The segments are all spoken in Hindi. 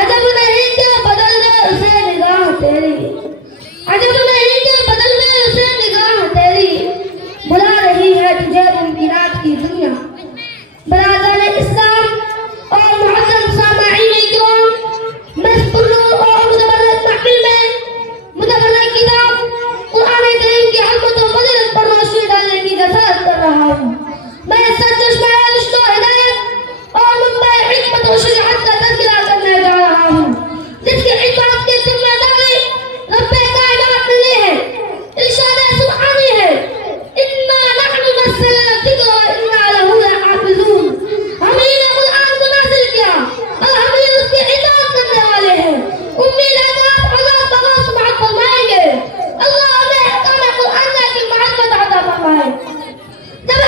अजब नहीं क्या बदल गए उसे निगाह तेरी, अजब नहीं क्या बदल गए उसे निगाह तेरी, बुला रही है तुझे मुमकिनात की दुनिया। बरादर इस्लाम और मुअज़्ज़म सामईन किराम, मैं इस पुरनूर और मुतबर्रक महफिल में मुतबर्रक किताब कुरान करीम की हकमत और फजीलत पर रोशनी डालने की नसीहत कर रहा हूँ। मैं सच्चा रुश्द और हिदायत और मंबा हिकमत और शरीअत का तज़किरा करने जा रहा हूँ, जिसकी इबादत की जिम्मेदारी रब्बे कायनात ने है। इरशाद सुब्हानी है, इन्ना नहनु नज़्ज़लना ज़िक्र व इन्ना लहू लहाफ़िज़ून। हमने कुरान को नाज़िल किया और हम ही उसकी इताअत करने वाले हैं। उम्मीद है कि आप अल्लाह तआला समाअत फरमाएंगे। अल्लाह हमें अहकाम कुरान की मारिफत अता फरमाए। जब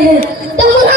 हैं तो